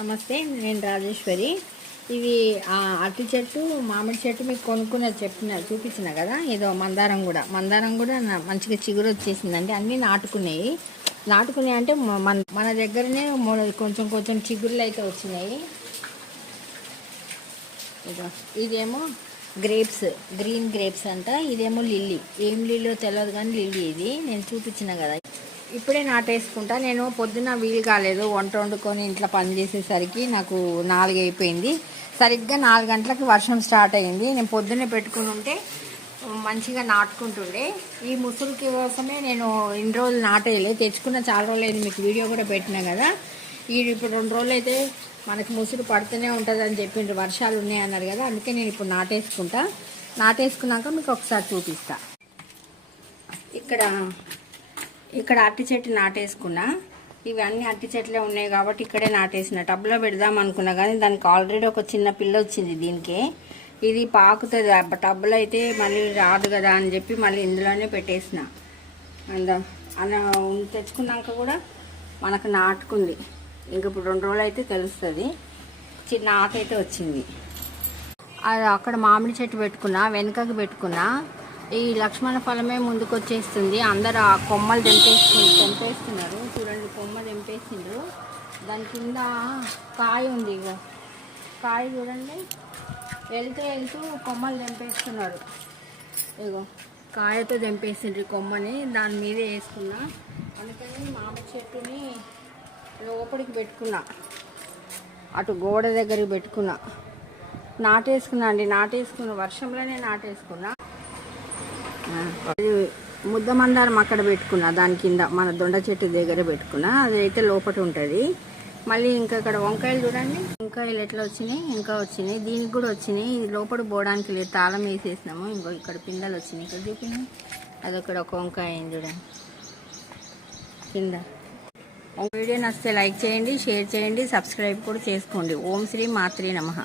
నమస్తే, నేను రాజేశ్వరి. ఇవి అరటి చెట్టు, మామిడి చెట్టు మీకు చూపించిన కదా. ఏదో మందారం కూడా మంచిగా చిగురు వచ్చేసిందండి. అన్నీ నాటుకున్నాయి అంటే మన దగ్గరనే కొంచెం కొంచెం చిగురులు అయితే వచ్చినాయి. ఇదేమో గ్రేప్స్, గ్రీన్ గ్రేప్స్ అంట. ఇదేమో లిల్లీ. ఏం లిల్లీ తెలియదు కానీ లిల్లీ ఇది నేను చూపించిన కదా. ఇప్పుడే నాటేసుకుంటా. నేను పొద్దున్న వీలు కాలేదు, వంట వండుకొని ఇంట్లో పని చేసేసరికి నాకు 4 అయిపోయింది. సరిగ్గా 4 గంటలకు వర్షం స్టార్ట్ అయింది. నేను పొద్దున్నే పెట్టుకుని ఉంటే మంచిగా నాటుకుంటుండే. ఈ ముసురుకి కోసమే నేను ఇన్ని రోజులు నాటేయలేదు, తెచ్చుకున్న చాలా రోజులు అయింది. మీకు వీడియో కూడా పెట్టినా కదా. ఇప్పుడు 2 రోజులు అయితే మనకి ముసురు పడుతూనే ఉంటుంది అని చెప్పిండ్రు, వర్షాలు ఉన్నాయి అన్నారు కదా. అందుకే నేను ఇప్పుడు నాటేసుకున్నాక మీకు ఒకసారి చూపిస్తా. ఇక్కడ అరటి చెట్టు నాటేసుకున్నా. ఇవన్నీ అరటి చెట్లే ఉన్నాయి కాబట్టి ఇక్కడే నాటేసిన. టబ్లో పెడదాం అనుకున్నా కానీ దానికి ఆల్రెడీ ఒక చిన్న పిల్ల వచ్చింది. దీనికి ఇది పాకుతుంది, టబ్లో అయితే మళ్ళీ రాదు కదా అని చెప్పి మళ్ళీ ఇందులోనే పెట్టేసిన. తెచ్చుకున్నాక కూడా మనకు నాటుకుంది. ఇంక ఇప్పుడు 2 రోజులు అయితే తెలుస్తుంది. చిన్న ఆకు అయితే వచ్చింది. అది అక్కడ మామిడి చెట్టు పెట్టుకున్నా, వెనుకకు పెట్టుకున్నా. ఈ లక్ష్మణ ఫలమే ముందుకు వచ్చేస్తుంది. అందరు ఆ కొమ్మలు తెంపేస్తున్నారు. చూడండి, కొమ్మ తెంపేసిండ్రు. దాని కింద కాయ ఉంది. ఇగో కాయ చూడండి, వెళ్తూ కొమ్మలు తెంపేస్తున్నారు. ఇగో కాయతో తెంపేసిండ్రు కొమ్మని. దాని మీద వేసుకున్నా. అందుకని మామిడి చెట్టుని లోపలికి పెట్టుకున్నా, అటు గోడ దగ్గరికి పెట్టుకున్నా. నాటేసుకున్న వర్షంలోనే నాటేసుకున్నా. ముద్ద మందారం అక్కడ పెట్టుకున్నా, దాని కింద మన దొండ చెట్టు దగ్గర పెట్టుకున్నా. అది అయితే లోపల ఉంటుంది. మళ్ళీ ఇంకా ఇక్కడ వంకాయలు చూడండి, వంకాయలు ఎట్లా వచ్చినాయి, ఇంకా వచ్చినాయి. దీనికి కూడా వచ్చినాయి. ఇది లోపల పోవడానికి లేదు, తాళం వేసేసినాము. ఇంకో ఇక్కడ పిందెలు వచ్చినాయి. ఇక్కడ చూపింది, అదొక్కడ ఒక వంకాయ చూడండి కింద. వీడియో నచ్చితే లైక్ చేయండి, షేర్ చేయండి, సబ్స్క్రైబ్ కూడా చేసుకోండి. ఓం శ్రీ మాత్రే నమః.